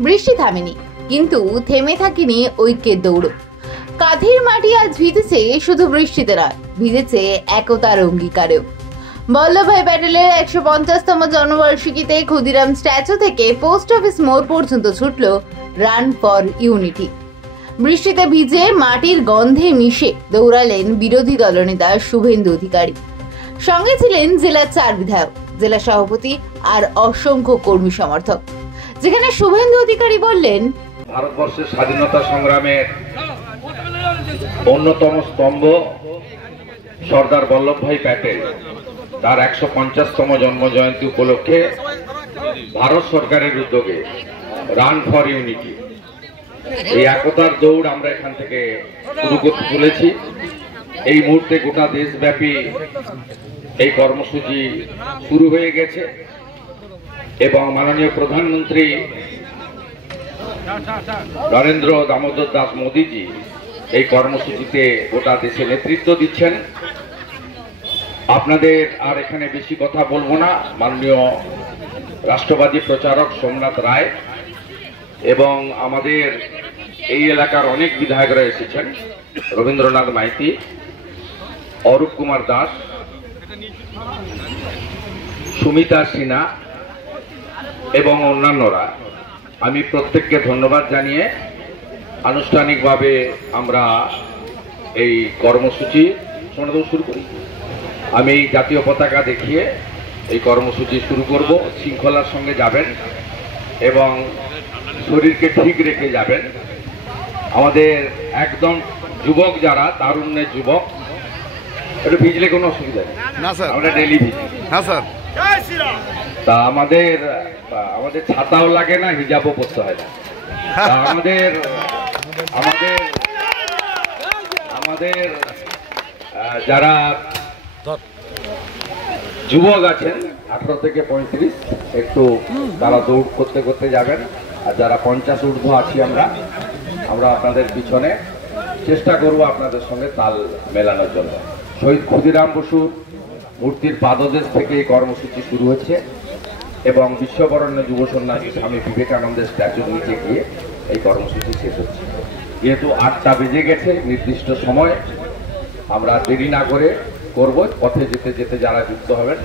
বৃষ্টি থামেনি, কিন্তু থেমে থাকেনি ঐক্যের দৌড়। কাঁথির মাটি আজ ভিজেছে শুধু বৃষ্টিতে নয়, ভিজেছে একতার অঙ্গীকারেও। বল্লভভাই প্যাটেলের ১৫০তম জন্মবার্ষিকীতে ক্ষুদিরাম স্ট্যাচু থেকে পোস্ট অফিস মোড় পর্যন্ত ছুটল রান ফর ইউনিটি। বৃষ্টিতে ভিজে মাটির গন্ধে মিশে দৌড়ালেন বিরোধী দলনেতা শুভেন্দু অধিকারী। সঙ্গে ছিলেন জেলার ৪ বিধায়ক, জেলা সভাপতি আর অসংখ্য কর্মী সমর্থক। যেখানে শুভেন্দু অধিকারী বললেন, ভারতবর্ষের স্বাধীনতা সংগ্রামের অন্যতম স্তম্ভ সর্দার বল্লভভাই প্যাটেল তার ১৫০তম জন্ম জয়ন্তী উপলক্ষে ভারত সরকারের উদ্যোগে রান ফর ইউনিটি, এই একতার দৌড় আমরা এখান থেকে শুরু করতে চলেছি। এই মুহূর্তে গোটা দেশব্যাপী এই কর্মসূচি শুরু হয়ে গেছে এবং মাননীয় প্রধানমন্ত্রী নরেন্দ্র দামোদর দাস মোদীজি এই কর্মসূচিতে গোটা দেশে নেতৃত্ব দিচ্ছেন। আপনাদের আর এখানে বেশি কথা বলবো না। মাননীয় রাষ্ট্রবাদী প্রচারক সোমনাথ রায় এবং আমাদের এই এলাকার অনেক বিধায়করা এসেছেন, রবীন্দ্রনাথ মাইতি, অরূপ কুমার দাস, সুমিতা সিনহা এবং অন্যান্যরা। আমি প্রত্যেককে ধন্যবাদ জানিয়ে আনুষ্ঠানিকভাবে আমরা এই কর্মসূচি শুরু করি। আমি জাতীয় পতাকা দেখিয়ে এই কর্মসূচি শুরু করব। শৃঙ্খলার সঙ্গে যাবেন এবং শরীরকে ঠিক রেখে যাবেন। আমাদের একদম যুবক যারা, তারুণ্যের যুবক, একটু ভিজলে কোনো অসুবিধা নেই, আমরা ডেলি ভিজি। হ্যাঁ স্যার। তা আমাদের ছাতাও লাগে না, হিজাবও পরতে হয় না। তা আমাদের আমাদের আমাদের যারা যুবক আছেন 18 থেকে 35, একটু তারা দৌড় করতে করতে যাবেন। আর যারা 50 ঊর্ধ্ব আছি আমরা আপনাদের পিছনে চেষ্টা করব আপনাদের সঙ্গে তাল মেলানোর জন্য। শহীদ ক্ষুদিরাম বসুর মূর্তির পাদদেশ থেকে এই কর্মসূচি শুরু হচ্ছে এবং বিশ্ববরণ্য যুব সন্ন্যাসী স্বামী বিবেকানন্দের স্ট্যাচুর নিচে গিয়ে এই কর্মসূচি শেষ হচ্ছে। যেহেতু 8টা বেজে গেছে, নির্দিষ্ট সময় আমরা দেরি না করে করব। পথে যেতে যেতে যারা যুক্ত হবেন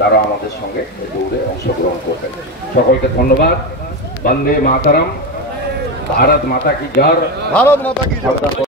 তারা আমাদের সঙ্গে দৌড়ে অংশগ্রহণ করবেন। সকলকে ধন্যবাদ। বন্দে মাতরম। ভারত মাতা কি জয়। ভারত মাতা কি জয়।